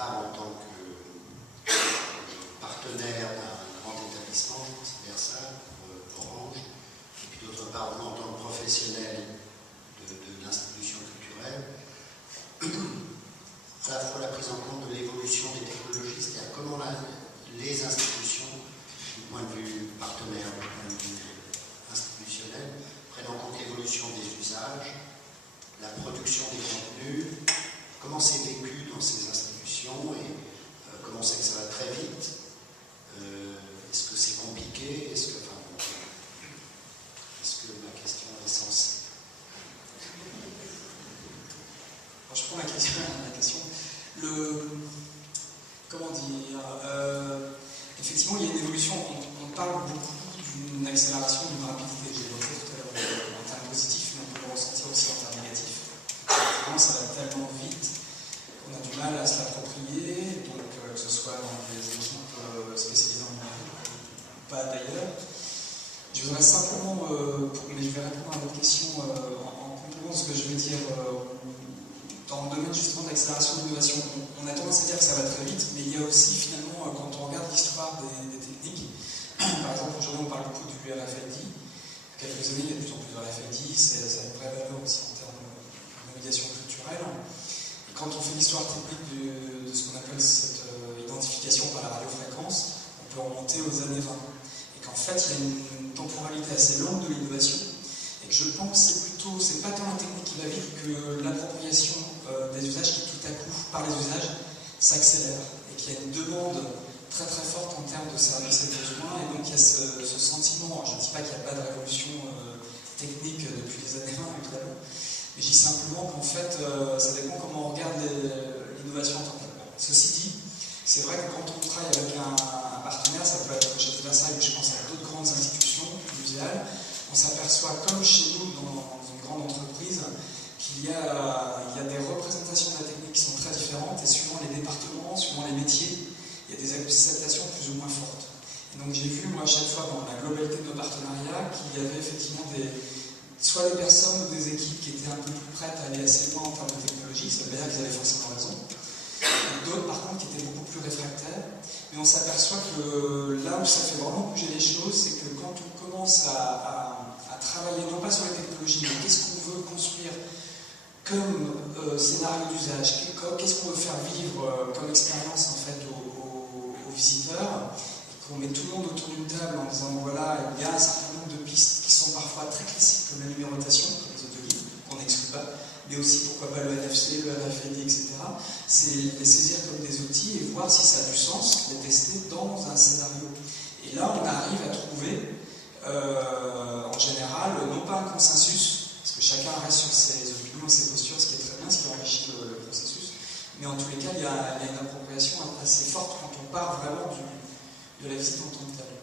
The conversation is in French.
parle en tant que partenaire d'un grand établissement, je considère ça, Orange, et puis d'autre part, en tant que professionnel de l'institution culturelle, à la fois la prise en compte de l'évolution des technologies, c'est-à-dire comment les institutions, du point de vue partenaire, du point de vue institutionnel, prennent en compte l'évolution des usages, la production des contenus, comment c'est vécu dans ces institutions et comment on sait que ça va très vite. Est-ce que c'est compliqué? Est-ce que ma question est sensée? Alors, je prends la question. Comment dire, effectivement, il y a une évolution. On parle beaucoup d'une accélération, d'une rapidité. J'ai évoqué tout à l'heure en termes positifs, mais on peut le ressentir aussi en termes négatifs. Effectivement, ça va tellement vite qu'on a du mal à se l'approprier, donc que ce soit dans des équipes spécialisées en numérique ou pas d'ailleurs. Je voudrais simplement, mais je vais répondre à votre question en complément de ce que je vais dire. Dans le domaine justement d'accélération de l'innovation, on a tendance à dire que ça va très vite, mais il y a aussi finalement, quand on regarde l'histoire des techniques, par exemple aujourd'hui on parle beaucoup du RFID, quelques années il y a de plus en plus de RFID, ça a une vraie valeur aussi en termes de navigation culturelle, et quand on fait l'histoire technique de ce qu'on appelle cette identification par la radiofréquence, on peut remonter aux années 20, et qu'en fait il y a une temporalité assez longue de l'innovation, et que je pense que c'est pas tant la technique qui va vite que l'appropriation des usages qui tout à coup, par les usages, s'accélère et qu'il y a une demande très très forte en termes de services et de besoins, et donc il y a ce sentiment, je ne dis pas qu'il n'y a pas de révolution technique depuis les années 20 évidemment, mais je dis simplement qu'en fait ça dépend comment on regarde l'innovation en tant que telle. Ceci dit, c'est vrai que quand on travaille avec un partenaire, ça peut être chez Versailles ou je pense à d'autres grandes institutions muséales, on s'aperçoit comme chez nous dans une grande entreprise qu'il y a des représentations de la technique qui sont très différentes et suivant les départements, suivant les métiers, il y a des acceptations plus ou moins fortes. Et donc j'ai vu, moi, à chaque fois dans la globalité de nos partenariats, qu'il y avait effectivement soit des personnes ou des équipes qui étaient un peu plus prêtes à aller assez loin en termes de technologie, ça veut dire qu'ils avaient forcément raison. D'autres, par contre, qui étaient beaucoup plus réfractaires. Mais on s'aperçoit que là où ça fait vraiment bouger les choses, c'est que quand on commence à travailler non pas sur les technologies, mais qu'est-ce qu'on veut construire comme scénario d'usage, qu'est-ce qu'on veut faire vivre comme expérience en fait aux visiteurs, et qu'on met tout le monde autour d'une table en disant voilà, il y a un certain nombre de pistes qui sont parfois très classiques comme la numérotation, comme les autoguides, qu'on n'exclut pas, mais aussi pourquoi pas le NFC, le RFID, etc. C'est les saisir comme des outils et voir si ça a du sens, les tester dans un scénario. Et là, on arrive à trouver en général, non pas un consensus, parce que chacun reste sur ses opinions et ses postures, ce qui est très bien, ce qui enrichit le processus, mais en tous les cas, il y a une appropriation assez forte quand on part vraiment de la visite en tant que telle.